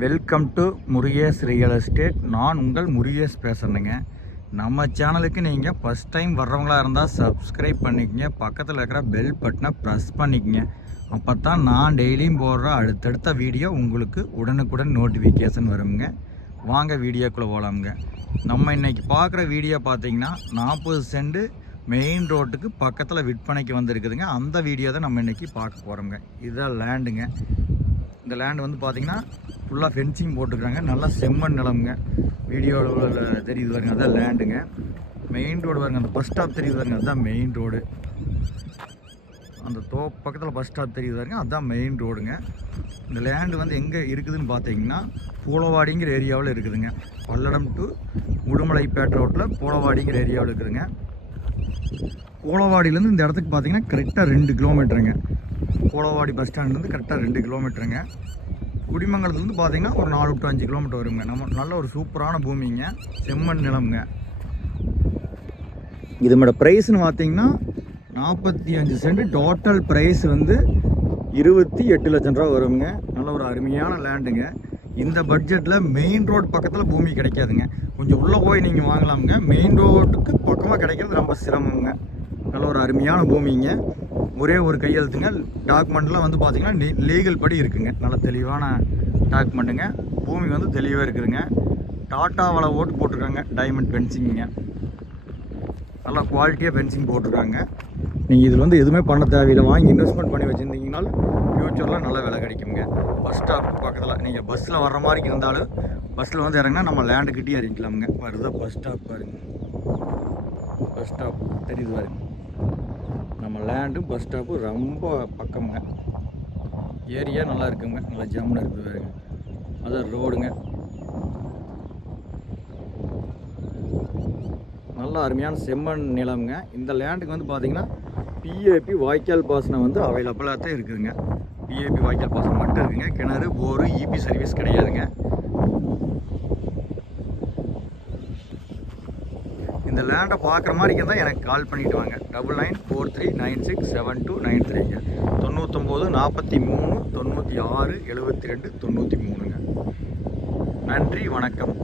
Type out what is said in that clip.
Welcome to Murugesh real estate நான் உங்கள் முருகேஷ் பேசுகிறேங்க நம்ம சேனலுக்கு நீங்கள் ஃபஸ்ட் டைம் வர்றவங்களாக இருந்தால் சப்ஸ்கிரைப் பண்ணிக்கங்க. பக்கத்தில் இருக்கிற பெல் பட்டனை ப்ரெஸ் பண்ணிக்கங்க. அப்போ தான் நான் டெய்லியும் போடுற அடுத்தடுத்த வீடியோ உங்களுக்கு உடனுக்குடன் நோட்டிஃபிகேஷன் வருங்க. வாங்க வீடியோக்குள்ளே போகலாமுங்க நம்ம இன்னைக்கு பார்க்குற வீடியோ பார்த்தீங்கன்னா நாற்பது சென்ட் மெயின் ரோட்டுக்கு பக்கத்தில் விற்பனைக்கு வந்திருக்குதுங்க. அந்த வீடியோ தான் நம்ம இன்றைக்கி பார்க்க போகிறோங்க இதுதான் லேண்டுங்க இந்த லேண்ட் வந்து பார்த்தீங்கன்னா ஃபுல்லாக ஃபென்சிங் போட்டுக்கிறாங்க நல்லா செம்மண் நிலமுங்க. வீடியோவில் தெரியுது பாருங்க அதுதான் லேண்டுங்க மெயின் ரோடு பாருங்க அந்த பஸ் ஸ்டாப் தெரியுது பாருங்க அதுதான் மெயின் ரோடு அந்த தோ பக்கத்தில் பஸ் ஸ்டாப் தெரியுது பாருங்க அதுதான் மெயின் ரோடுங்க இந்த லேண்டு வந்து எங்கே இருக்குதுன்னு பார்த்தீங்கன்னா பூலவாடிங்கிற ஏரியாவில் இருக்குதுங்க. பல்லடம் டு உடுமலைப்பேட்டை ரோட்டில் பூலவாடிங்கிற ஏரியாவில் இருக்குதுங்க. கோலவாடியிலேருந்து இந்த இடத்துக்கு பார்த்தீங்கன்னா கரெக்டாக ரெண்டு கிலோமீட்டருங்க கோலவாடி பஸ் ஸ்டாண்ட்லேருந்து கரெக்டாக ரெண்டு கிலோமீட்டருங்க குடிமங்கலத்துலேருந்து பார்த்தீங்கன்னா ஒரு நாலு டு அஞ்சு கிலோமீட்டர் வருங்க. நம்ம நல்ல ஒரு சூப்பரான பூமிங்க. செம்மண் நிலம்ங்க. இதோட ப்ரைஸ்னு பார்த்தீங்கன்னா நாற்பத்தி அஞ்சு சென்ட் டோட்டல் ப்ரைஸ் வந்து இருபத்தி எட்டு லட்சம் ரூபா வருங்க. நல்ல ஒரு அருமையான லேண்டுங்க இந்த பட்ஜெட்டில் மெயின் ரோடு பக்கத்தில் பூமி கிடைக்காதுங்க. கொஞ்சம் உள்ளே போய் நீங்கள் வாங்கலாமுங்க. மெயின் ரோட்டுக்கு பக்கமாக கிடைக்கிறது ரொம்ப சிரமங்க. நல்ல ஒரு அருமையான பூமிங்க. ஒரே ஒரு கையெழுத்துங்க. டாக்குமெண்ட்லாம் வந்து பார்த்தீங்கன்னா லீகல் படி இருக்குங்க. நல்ல தெளிவான டாக்குமெண்ட்டுங்க. பூமி வந்து தெளிவாக இருக்குதுங்க. டாட்டாவில் ஓட்டு போட்டிருக்காங்க. டைமண்ட் பென்சிங்குங்க. நல்லா குவாலிட்டியாக பென்சிங் போட்டிருக்காங்க. நீங்கள் இதில் வந்து எதுவுமே பண்ண தேவையில்லை. வாங்கி இன்வெஸ்ட்மெண்ட் பண்ணி வச்சுருந்தீங்கனாலும் ஃப்யூச்சரில் நல்ல விலை கிடைக்குங்க. பஸ் ஸ்டாப் பக்கத்தில் நீங்கள் பஸ்ஸில் வர்ற மாதிரி இருந்தாலும் பஸ்ஸில் வந்து இறங்கினா நம்ம லேண்டுக்கிட்டே இறங்கிக்கலாமுங்க. வருதா பஸ் ஸ்டாப் பாருங்க. பஸ் ஸ்டாப் தெரியுது பாருங்க. நம்ம லேண்டு பஸ் ஸ்டாப்பு ரொம்ப பக்கமுங்க. ஏரியா நல்லா இருக்குங்க. நல்லா ஜம்முன்னு இருக்குது பாருங்க. அதான் ரோடுங்க நல்லா அருமையான செம்மண் நிலம்ங்க. இந்த லேண்டுக்கு வந்து பார்த்தீங்கன்னா பிஏபி வாய்க்கால் பாசனம் வந்து அவைலபிளாக தான் இருக்குதுங்க. பிஏபி வாய்க்கால் பாசனம் மட்டும் இருக்குங்க. கிணறு போரு இபி சர்வீஸ் கிடையாதுங்க. இந்த லேண்டை பார்க்குற மாதிரி இருந்தால் எனக்கு கால் பண்ணிட்டு வாங்க. Double nine four three nine six seven two nine த்ரீங்க தொண்ணூத்தொம்போது நாற்பத்தி மூணு தொண்ணூற்றி ஆறு எழுபத்தி ரெண்டு தொண்ணூற்றி மூணுங்க நன்றி வணக்கம்.